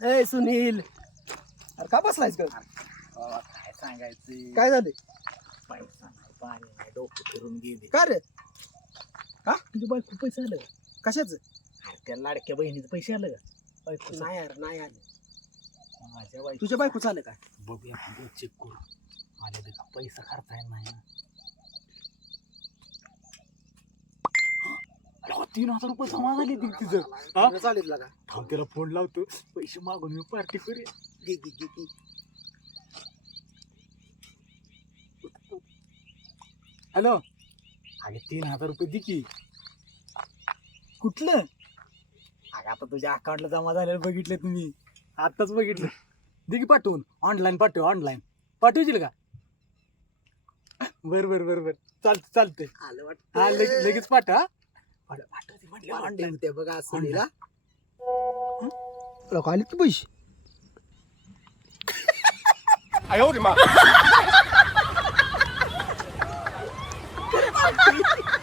ए सुनील. अरे का बसलायस ग? बाबा काय सांगायचं? काय झाले पैसा नाही पाणी नाही डोकं फिरून गेले. का रे? तुझ्या बायको पैसे आलं. का कशाच? अरे त्या लाडक्या बहिणीचं पैसे आलं का? बायको नाही यार नाही आले. माझ्या बायको तुझ्या बायको चाले काय बघूया चेक करू. माझ्या तिथं पैसा खर्च आहे नाही तीन हजार रुपये जमा झाले ती तिचं. हा? चालेल का? थांब त्याला फोन लावतो. पैसे मागून मी पार्टी करूया घे घे घे घे. हॅलो अगे तीन हजार रुपये दे की. कुठलं? अगं आता तुझ्या अकाउंटला जमा झालेलं बघितलं तुम्ही. आत्ताच बघितलं. दे की पाठवून. ऑनलाईन पाठव ऑनलाईन पाठवशील का? बर बर बर बर. चालतं चालतंय. आलं हा लगेच वाटत लगेच पाठव हा. पाठव- अंडे होते बघा असणीला लोक आले की पैसे? आयो रे मा.